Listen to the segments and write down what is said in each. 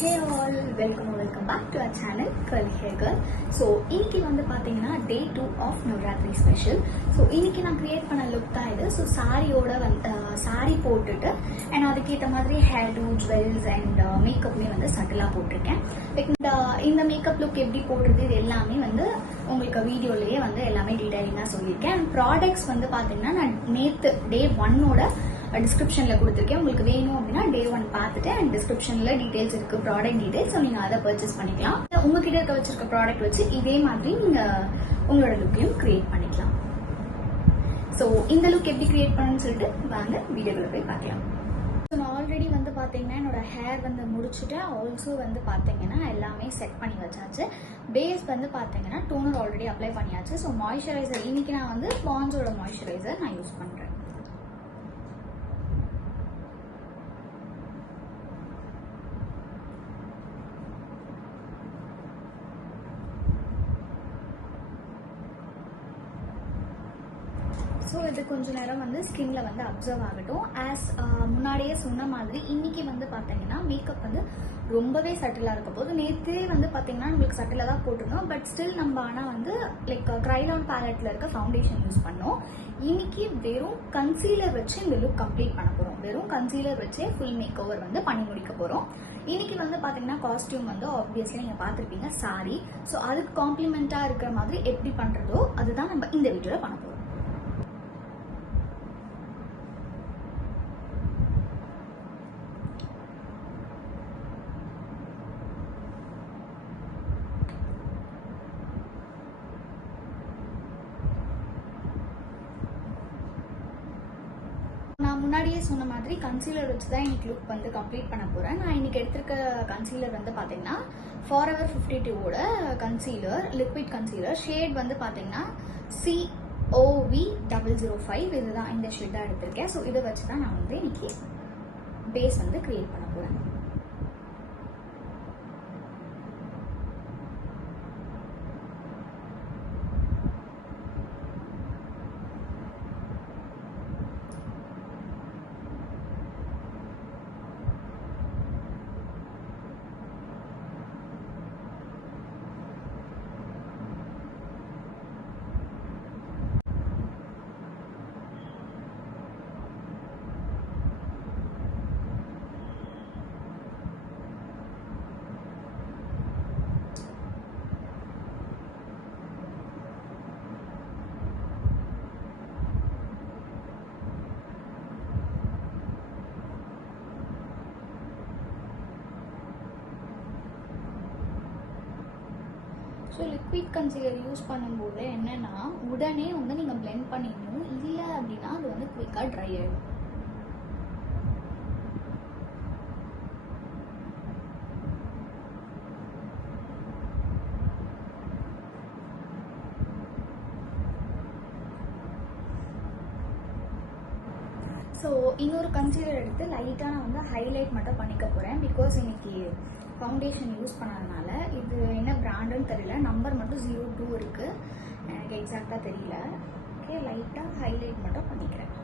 Hey all, welcome back to our channel Curly Hair Girl. So இன்னைக்கு வந்து பாத்தீங்கன்னா day 2 of Navratri special. So இன்னைக்கு நான் create பண்ண லுக் தான் இது. So சாரியோட வந்து சாரி போட்டுட்டு and அதுக்கேற்ற மாதிரி ஹேர் டூ ஜுவல்ஸ் அண்ட் மேக்கப்மே வந்து சட்டிலா போட்டிருக்கேன். இந்த மேக்கப் லுக் எப்படி போடுறது இது எல்லாமே வந்து உங்களுக்கு வீடியோலயே வந்து எல்லாமே டீடைலிங்கா சொல்லியிருக்கேன். அண்ட் ப்ராடக்ட்ஸ் வந்து பாத்தீங்கன்னா நான் நேத்து day 1ஓட டிஸ்கிரிப்ஷன்ல கொடுத்துருக்கேன். உங்களுக்கு வேணும் அப்படின்னா day 1 பார்த்துட்டு அண்ட் டிஸ்கிரிப்ஷன்ல டீடைல்ஸ் இருக்கு, ப்ராடக்ட் டீடைல்ஸ். நீங்க அதை பர்ச்சேஸ் பண்ணிக்கலாம். உங்ககிட்ட இருக்க வச்சிருக்க ப்ராடக்ட் வச்சு இதே மாதிரி நீங்க உங்களோட லுக்கையும் கிரியேட் பண்ணிக்கலாம். ஸோ இந்த லுக் எப்படி கிரியேட் பண்ணணும்னு சொல்லிட்டு வாங்க வீடியோக்குள்ள போய் பார்க்கலாம். நான் ஆல்ரெடி வந்து பார்த்தீங்கன்னா என்னோட ஹேர் வந்து முடிச்சுட்டு ஆல்சோ வந்து பார்த்தீங்கன்னா எல்லாமே செட் பண்ணி வச்சாச்சு. பேஸ் வந்து பார்த்தீங்கன்னா டோனர் ஆல்ரெடி அப்ளை பண்ணியாச்சு. ஸோ மாய்ஸ்சரைசர் இன்னைக்கு நான் வந்து பான்ஸோட மாய்ஸ்சரைசர் நான் யூஸ் பண்றேன். ஸோ இது கொஞ்ச நேரம் வந்து ஸ்கின்ல வந்து அப்சர்வ் ஆகட்டும். ஆஸ் முன்னாடியே சொன்ன மாதிரி இன்னைக்கு வந்து பார்த்தீங்கன்னா மேக்கப் வந்து ரொம்பவே சட்டிலாக இருக்க போது. நேற்றே வந்து பார்த்தீங்கன்னா நம்மளுக்கு சட்டிலாக தான் போட்டிருந்தோம். பட் ஸ்டில் நம்ம ஆனால் வந்து லைக் க்ரைலான் பேலட்ல இருக்க ஃபவுண்டேஷன் யூஸ் பண்ணோம். இன்னைக்கு வெறும் கன்சீலர் வச்சு இந்த லுக் கம்ப்ளீட் பண்ண போகிறோம். வெறும் கன்சீலர் வச்சே ஃபுல் மேக் ஓவர் வந்து பண்ணி முடிக்க போகிறோம். இன்னைக்கு வந்து பார்த்தீங்கன்னா காஸ்டியூம் வந்து ஆப்வியஸ்லி நீங்கள் பார்த்துருப்பீங்க சாரி. ஸோ அதுக்கு காம்ப்ளிமெண்ட்டாக இருக்கிற மாதிரி எப்படி பண்ணுறதோ அதுதான் நம்ம இந்த வீடியோவில் பண்ண போகிறோம். நான் முன்னாடியே சொன்ன மாதிரி கன்சீலர் வச்சு தான் இன்னைக்கு லுக் வந்து கம்ப்ளீட் பண்ண போறேன். நான் இன்னைக்கு எடுத்திருக்க கன்சீலர் வந்து பாத்தீங்கன்னா Forever 52ஓட கன்சீலர், லிக்விட் கன்சீலர். ஷேட் வந்து பாத்தீங்கன்னா COV005. இதுதான் இந்த ஷேட் தான் எடுத்திருக்கேன். ஸோ இதை வச்சு தான் நான் வந்து இன்னைக்கு பேஸ் வந்து கிரியேட் பண்ண போறேன். ஸோ லிக்விட் கன்சீலர் யூஸ் பண்ணும்போது என்னன்னா உடனே வந்து நீங்கள் பிளெண்ட் பண்ணிடணும். இல்லை அப்படின்னா அது வந்து குயிக்காக ட்ரை ஆகிடும். ஸோ இன்னொரு கன்சீலர் எடுத்து லைட்டாக நான் வந்து ஹைலைட் மட்டும் பண்ணிக்க போகிறேன். பிகாஸ் இன்னைக்கு ஃபவுண்டேஷன் யூஸ் பண்ணதுனால. இது என்ன பிராண்டுன்னு தெரியல, நம்பர் மட்டும் 02 இருக்கு, எனக்கு எக்ஸாக்டாக தெரியல. ஓகே, லைட்டாக ஹைலைட் மட்டும் பண்ணிக்கிறேன்.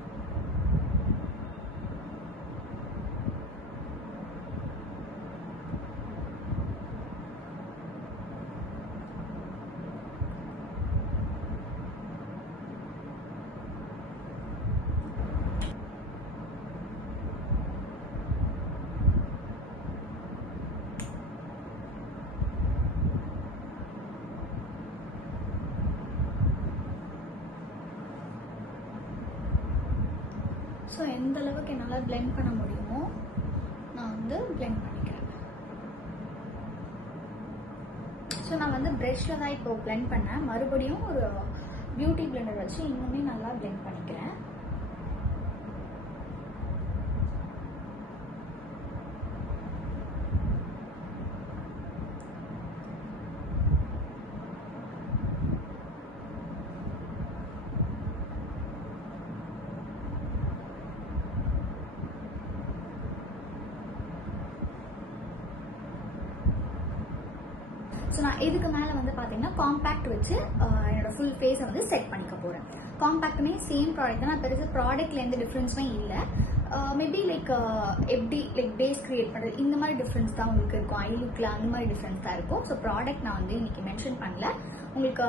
ஸோ எந்த அளவுக்கு என்னால் பிளெண்ட் பண்ண முடியுமோ நான் வந்து பிளெண்ட் பண்ணிக்கிறேன். ஸோ நான் வந்து ப்ரஷ்ல தான் இப்போ பிளெண்ட் பண்ணேன். மறுபடியும் ஒரு பியூட்டி பிளெண்டர் வச்சு இன்னுமே நல்லா பிளெண்ட் பண்ணிக்கிறேன். ஸோ நான் இதுக்கு மேலே வந்து பார்த்தீங்கன்னா காம்பேக்ட் வச்சு என்னோட ஃபுல் ஃபேஸை வந்து செட் பண்ணிக்க போகிறேன். காம்பேக்ட்டுமே சேம் ப்ராடக்ட் தான். நான் பெருசாக ப்ராடக்ட்ல எந்த டிஃப்ரென்ஸுமே இல்லை. மேபி லைக் எப்படி லைக் பேஸ் கிரியேட் பண்ணுறது இந்த மாதிரி டிஃப்ரென்ஸ் தான் உங்களுக்கு இருக்கும். ஐ லுக்கில் அந்த மாதிரி டிஃப்ரென்ஸ் தான் இருக்கும். ஸோ ப்ராடக்ட் நான் வந்து இன்னைக்கு மென்ஷன் பண்ணல. உங்களுக்கு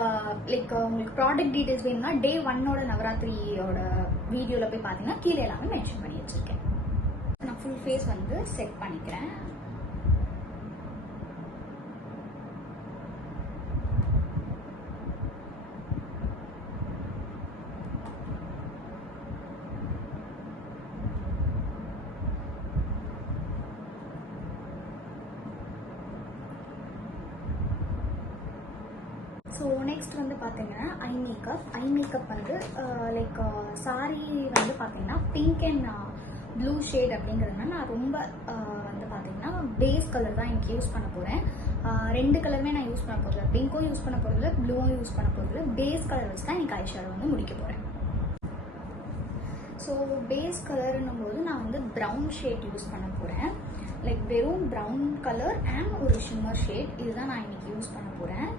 லைக் உங்களுக்கு ப்ராடக்ட் டீடைல்ஸ் வேணும்னா டே 1 நவராத்திரியோட வீடியோவில் போய் பார்த்தீங்கன்னா கீழே எல்லாமே மென்ஷன் பண்ணி வச்சுருக்கேன். நான் ஃபுல் ஃபேஸ் வந்து செட் பண்ணிக்கிறேன். ஸோ நெக்ஸ்ட் வந்து பார்த்தீங்கன்னா ஐ மேக்கப் வந்து லைக் சாரி வந்து பார்த்தீங்கன்னா பிங்க் அண்ட் ப்ளூ ஷேட் அப்படிங்கிறதுனால நான் ரொம்ப வந்து பார்த்தீங்கன்னா பேஸ் கலர் தான் எனக்கு யூஸ் பண்ண போகிறேன். 2 கலருமே நான் யூஸ் பண்ண போகிறதில்ல, பிங்க்கும் யூஸ் பண்ண போகிறதில்ல, ப்ளூவும் யூஸ் பண்ண போகிறதில்ல. பேஸ் கலர் வச்சு தான் எனக்கு ஐ ஷேடோ வந்து முடிக்க போகிறேன். ஸோ பேஸ் கலர்னும் போது நான் வந்து ப்ரௌன் ஷேட் யூஸ் பண்ண போகிறேன். லைக் வெறும் ப்ரௌன் கலர் அண்ட் ஒரு ஷிம்மர் ஷேட் இதுதான் நான் இன்னைக்கு யூஸ் பண்ண போகிறேன்.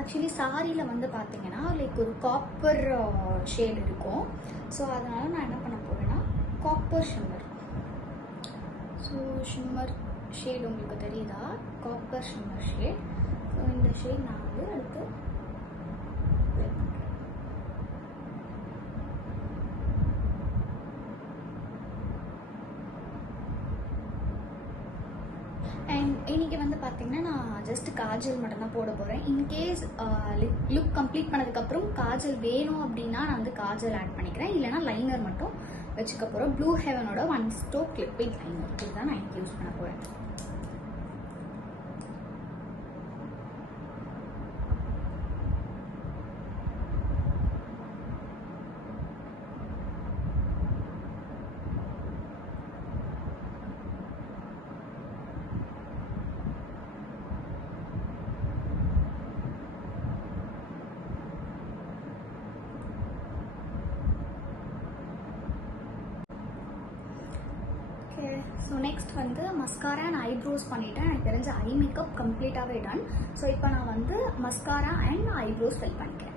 ஆக்சுவலி சாரியில் வந்து பார்த்தீங்கன்னா லைக் ஒரு காப்பர் ஷேட் இருக்கும். ஸோ அதனால் நான் என்ன பண்ண போகிறேன்னா copper shimmer. So shimmer shade உங்களுக்கு தெரியுதா? Copper shimmer shade. ஸோ இந்த ஷேட் நான் வந்து அடுத்து அண்ட் இன்னைக்கு வந்து பார்த்தீங்கன்னா நான் ஜஸ்ட் காஜல் மட்டும்தான் போட போகிறேன். இன்கேஸ் லுக் கம்ப்ளீட் பண்ணதுக்கப்புறம் காஜல் வேணும் அப்படின்னா நான் வந்து காஜல் ஆட் பண்ணிக்கிறேன். இல்லைனா லைனர் மட்டும் வச்சுக்க போகிறோம். ப்ளூ ஹெவனோட 1 ஸ்டோக் லிக்விட் லைனர் இதுதான் நான் இன்னைக்கு யூஸ் பண்ண போகிறேன். ஸோ நெக்ஸ்ட் வந்து மஸ்காரா அண்ட் ஐப்ரோஸ் பண்ணிவிட்டேன். எனக்கு தெரிஞ்ச ஐ மேக்கப் கம்ப்ளீட்டாகவே டன். ஸோ இப்போ நான் வந்து மஸ்காரா அண்ட் ஐப்ரோஸ் ஃபில் பண்ணிக்கிறேன்.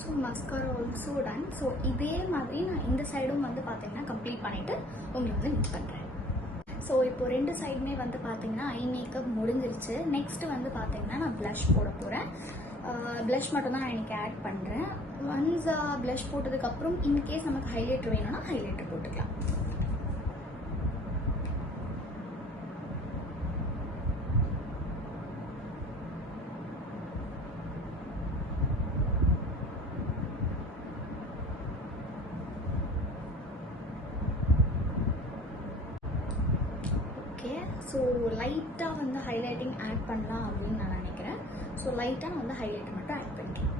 So mascara also done. So இதே மாதிரி நான் இந்த சைடும் வந்து பார்த்தீங்கன்னா கம்ப்ளீட் பண்ணிவிட்டு உங்களுக்கு வந்து மீட் பண்ணுறேன். ஸோ இப்போ 2 சைடுமே வந்து பார்த்தீங்கன்னா ஐ மேக்கப் முடிஞ்சிருச்சு. நெக்ஸ்ட்டு வந்து பார்த்தீங்கன்னா நான் ப்ளஷ் போட போகிறேன். ப்ளஷ் மட்டும் தான் நான் இன்றைக்கி ஆட் பண்ணுறேன். ஒன்ஸ் ப்ளஷ் போட்டதுக்கப்புறம் இன்கேஸ் நமக்கு ஹைலைட்டர் வேணும்னா ஹைலைட்டர் போட்டுக்கலாம். ஸோ லைட்டாக வந்து ஹைலைட்டிங் ஆட் பண்ணலாம் அப்படின்னு நான் நினைக்கிறேன். ஸோ லைட்டாக நான் வந்து ஹைலைட் மட்டும் ஆட் பண்ணுறேன்.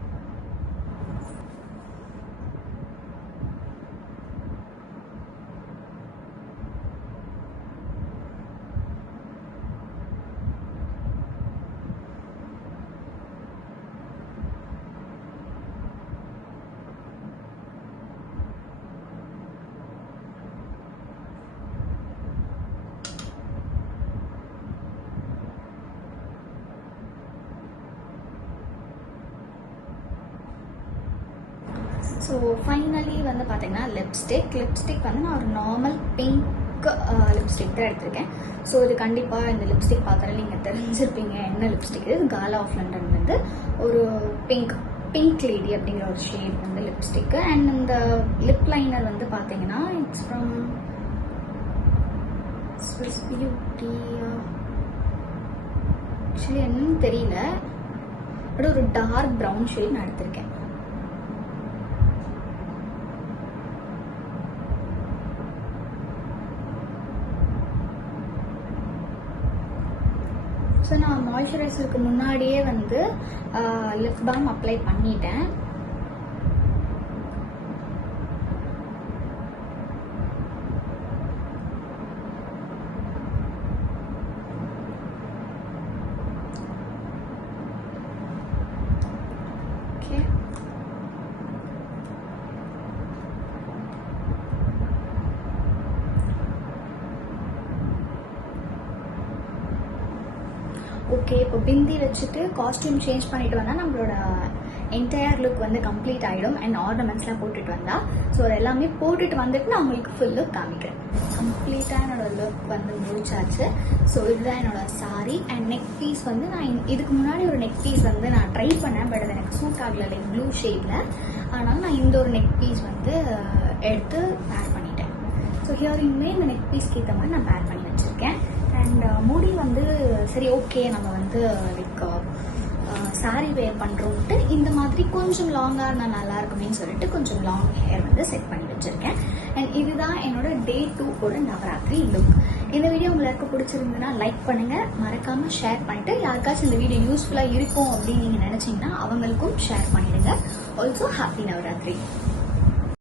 ஸோ ஃபைனலி வந்து பார்த்தீங்கன்னா லிப்ஸ்டிக் வந்து நான் ஒரு நார்மல் பிங்க் லுக் லிப்ஸ்டிக் தான் எடுத்திருக்கேன். ஸோ இது கண்டிப்பாக இந்த லிப்ஸ்டிக் பார்த்தாலே நீங்கள் தெரிஞ்சிருப்பீங்க என்ன லிப்ஸ்டிக். இது காலா ஆஃப் லண்டன்லேருந்து ஒரு பிங்க் லேடி அப்படிங்கிற ஒரு ஷேட் வந்து லிப்ஸ்டிக்கு. அண்ட் இந்த லிப் லைனர் வந்து பார்த்தீங்கன்னா it's from Swiss beauty. Actually என்னன்னு தெரியல, பட் ஒரு டார்க் ப்ரௌன் ஷேட் நான் எடுத்திருக்கேன். ஸோ நான் மாய்ஸ்சரைசருக்கு முன்னாடியே வந்து லிப் பாம் அப்ளை பண்ணிட்டேன். Okay, okay. இப்போ பிந்தி வச்சுட்டு காஸ்டியூம் சேஞ்ச் பண்ணிட்டு வந்தால் நம்மளோட என்டையர் லுக் வந்து கம்ப்ளீட் ஆகிடும். அண்ட் ஆர்னமெண்ட்ஸ்லாம் போட்டுட்டு வந்தால், ஸோ எல்லாமே போட்டுட்டு வந்துட்டு நான் உங்களுக்கு ஃபுல் லுக் காமிக்கிறேன். கம்ப்ளீட்டாக என்னோட லுக் வந்து முடிச்சாச்சு. ஸோ இதுதான் என்னோட சாரி. அண்ட் நெக் பீஸ் வந்து நான் இதுக்கு முன்னாடி ஒரு நெக் பீஸ் வந்து நான் ட்ரை பண்ணேன், பட் அது எனக்கு சூட் ஆகலை, லைக் ப்ளூ ஷேடில். அதனால் நான் இந்த ஒரு நெக் பீஸ் வந்து எடுத்து பேர் பண்ணிட்டேன். ஸோ ஹியரிங்குமே இந்த நெக் பீஸ்க்கு ஏற்ற மாதிரி நான் பேர் பண்ணி வச்சுருக்கேன். அண்ட் முடி வந்து சரி ஓகே, நம்ம வந்து லைக் சாரி வேர் பண்ணுறோன்ட்டு இந்த மாதிரி கொஞ்சம் லாங்காக இருந்தால் நல்லா இருக்குமேன்னு சொல்லிட்டு கொஞ்சம் லாங் ஹேர் வந்து செட் பண்ணி வச்சுருக்கேன். அண்ட் இதுதான் என்னோட Day 2 நவராத்திரி லுக். இந்த வீடியோ உங்களுக்கு பிடிச்சிருந்ததுன்னா லைக் பண்ணுங்கள், மறக்காமல் ஷேர் பண்ணிவிட்டு யாருக்காச்சும் இந்த வீடியோ யூஸ்ஃபுல்லாக இருக்கும் அப்படின்னு நீங்கள் நினச்சிங்கன்னா அவங்களுக்கும் ஷேர் பண்ணிடுங்க. Also happy Navaratri.